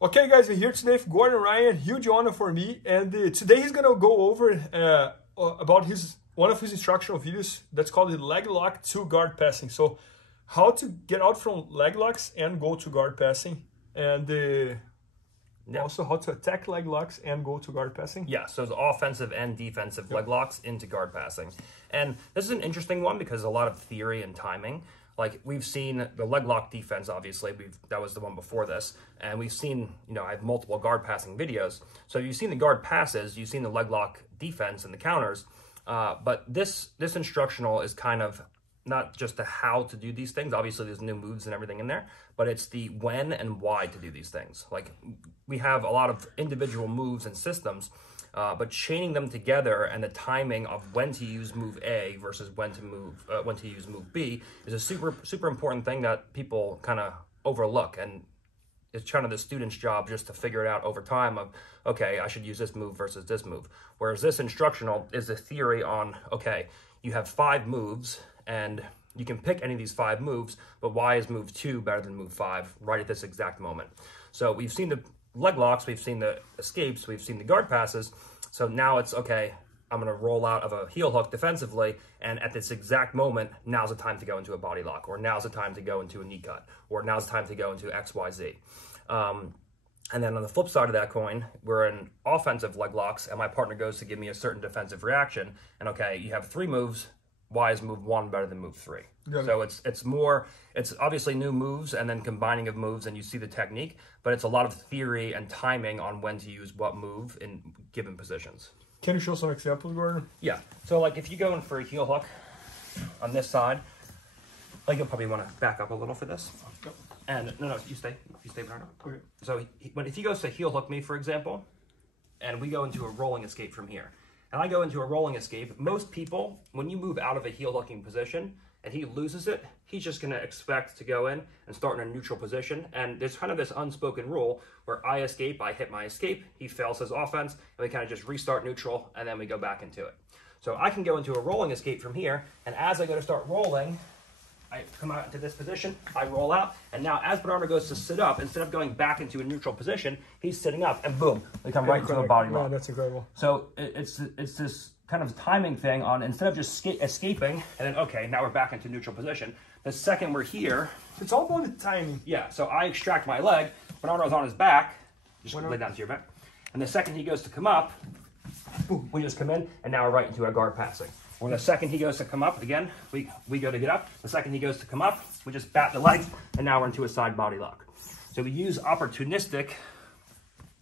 Okay guys, we're here today with Gordon Ryan, huge honor for me, and today he's gonna go over about one of his instructional videos that's called the leg lock to guard passing. So how to get out from leg locks and go to guard passing, and also how to attack leg locks and go to guard passing. Yeah, so the offensive and defensive leg locks into guard passing. And this is an interesting one because a lot of theory and timing. Like we've seen the leg lock defense, obviously, that was the one before this. And we've seen, I have multiple guard passing videos. So you've seen the guard passes, you've seen the leg lock defense and the counters. But this instructional is kind of not just the how to do these things. Obviously, there's new moves and everything in there, but it's the when and why to do these things. Like we have a lot of individual moves and systems, but chaining them together and the timing of when to use move A versus when to use move B is a super important thing that people kind of overlook, and it's kind of the student's job just to figure it out over time of, okay, I should use this move versus this move. Whereas this instructional is the theory on, okay, you have 5 moves and you can pick any of these 5 moves, but why is move 2 better than move 5 right at this exact moment? So we've seen the leg locks, we've seen the escapes, we've seen the guard passes. So now it's, okay, I'm going to roll out of a heel hook defensively, and at this exact moment, now's the time to go into a body lock, or now's the time to go into a knee cut, or now's the time to go into XYZ. And then on the flip side of that coin, we're in offensive leg locks, and my partner goes to give me a certain defensive reaction, and okay, you have 3 moves, why is move 1 better than move 3? Yeah. So it's obviously new moves and then combining of moves, and you see the technique, but it's a lot of theory and timing on when to use what move in given positions. Can you show some examples, Gordon? Yeah. So like if you go in for a heel hook on this side, like you'll probably want to back up a little for this. Yep. And no, you stay, Bernardo. Okay. So if he goes to heel hook me, for example, and we go into a rolling escape from here, and I go into a rolling escape, most people, when you move out of a heel hooking position and he loses it, he's just going to expect to go in and start in a neutral position. And there's kind of this unspoken rule where I escape, I hit my escape, he fails his offense, and we kind of just restart neutral, and then we go back into it. So I can go into a rolling escape from here, and as I go to start rolling, I come out into this position, I roll out, and now as Bernardo goes to sit up, instead of going back into a neutral position, he's sitting up, and boom, we come right into a body lock. Yeah, that's incredible. So it's this kind of timing thing on, instead of just escaping, and then, okay, now we're back into neutral position. The second we're here, it's all about the timing. Yeah, so I extract my leg, Bernardo's on his back, just lay down to your back, and the second he goes to come up, boom, we just come in, and now we're right into a guard passing. When the second he goes to come up, again, we go to get up. The second he goes to come up, we just bat the legs, and now we're into a side body lock. So we use opportunistic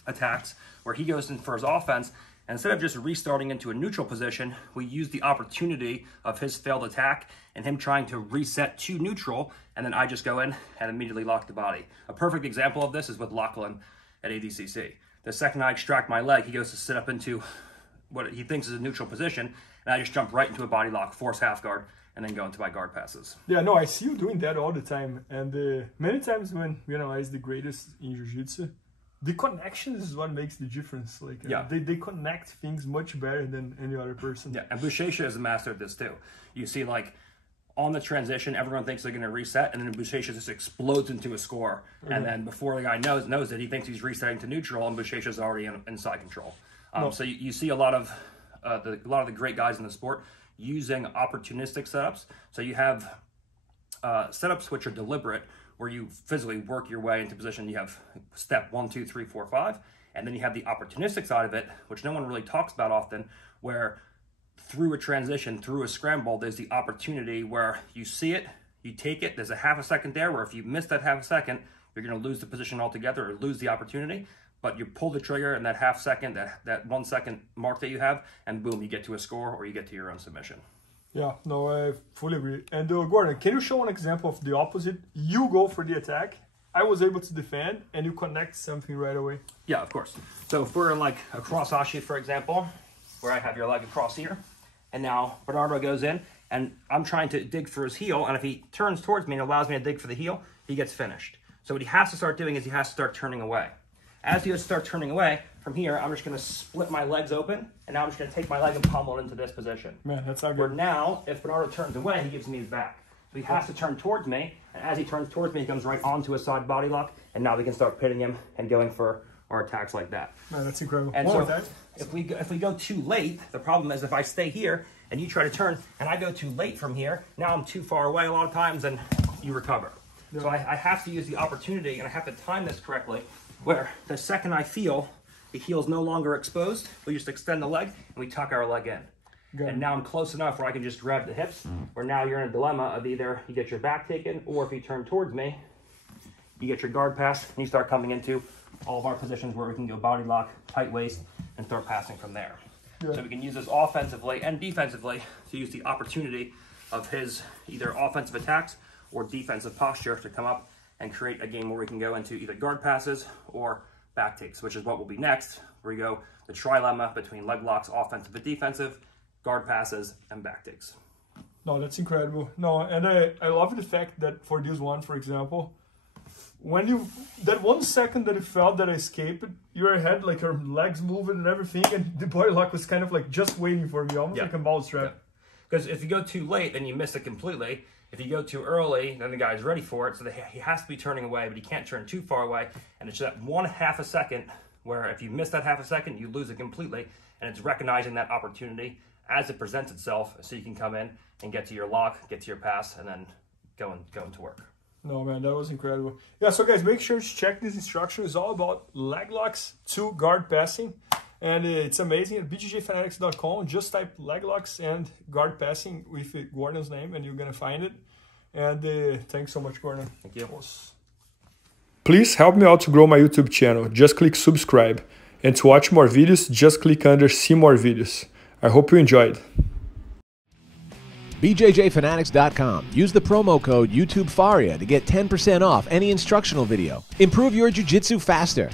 attacks where he goes in for his offense, and instead of just restarting into a neutral position, we use the opportunity of his failed attack and him trying to reset to neutral, and then I just go in and immediately lock the body. A perfect example of this is with Lachlan at ADCC. The second I extract my leg, he goes to sit up into what he thinks is a neutral position, and I just jump right into a body lock, force half guard, and then go into my guard passes. Yeah, no, I see you doing that all the time. And many times when we analyze the greatest in Jiu-Jitsu, the connection is what makes the difference. Like they connect things much better than any other person. Yeah, and Buchecha is a master of this too. You see, like, on the transition, everyone thinks they're going to reset, and then Buchecha just explodes into a score. Mm-hmm. And then before the guy knows it, he thinks he's resetting to neutral, and Buchecha's already in side control. So you see a lot of the great guys in the sport using opportunistic setups. So you have setups which are deliberate, where you physically work your way into position. You have step 1, 2, 3, 4, 5, and then you have the opportunistic side of it, which no one really talks about often, where through a transition, through a scramble, there's the opportunity where you see it, you take it, there's a half a second there where if you miss that half a second, you're going to lose the position altogether or lose the opportunity. But you pull the trigger in that half second, that 1 second mark that you have, and boom, you get to a score or you get to your own submission. Yeah, no, I fully agree. And Gordon, can you show an example of the opposite? You go for the attack, I was able to defend, and you connect something right away. Yeah, of course. So if we're in like a cross ashi, for example, where I have your leg across here, and now Bernardo goes in, and I'm trying to dig for his heel, and if he turns towards me and allows me to dig for the heel, he gets finished. So what he has to start doing is he has to start turning away. As you start turning away, from here, I'm just going to split my legs open, and now I'm just going to take my leg and pummel it into this position. Man, that's not good. Where now, if Bernardo turns away, he gives me his back. he has to turn towards me, and as he turns towards me, he comes right onto a side body lock, and now we can start pitting him and going for our attacks like that. Man, that's incredible. And so if we go too late, the problem is if I stay here and you try to turn and I go too late from here, now I'm too far away a lot of times and you recover. Yeah. So I have to use the opportunity, and I have to time this correctly, where the second I feel the heel's no longer exposed, we just extend the leg and we tuck our leg in. Good. And now I'm close enough where I can just grab the hips, where now you're in a dilemma of either you get your back taken, or if you turn towards me, you get your guard pass and you start coming into all of our positions where we can go body lock, tight waist, and start passing from there. Yeah. So we can use this offensively and defensively to use the opportunity of his either offensive attacks or defensive posture to come up and create a game where we can go into either guard passes or back takes, which is what will be next, where we go the trilemma between leg locks, offensive and defensive, guard passes, and back takes. No, that's incredible. No, and I love the fact that for this one, for example, when you, that 1 second that you felt that I escaped, your head, like your legs moving and everything, and the body lock was kind of like just waiting for me, almost like a ball strap. Because if you go too late, then you miss it completely. If you go too early, then the guy's ready for it, so he has to be turning away, but he can't turn too far away, and it's that 1/2 a second where if you miss that 1/2 a second, you lose it completely, and it's recognizing that opportunity as it presents itself, so you can come in and get to your lock, get to your pass, and then go into work. No, man, that was incredible. Yeah, so guys, make sure to check this instruction. It's all about leg locks to guard passing, and it's amazing. At IBJJFanatics.com, just type leg locks and guard passing with Gordon's name, and you're gonna find it. And thanks so much, Gordon. Thank you. Please help me out to grow my YouTube channel. Just click subscribe, and to watch more videos, just click under see more videos. I hope you enjoyed. IBJJFanatics.com. Use the promo code YouTubeFaria to get 10% off any instructional video. Improve your jiu-jitsu faster.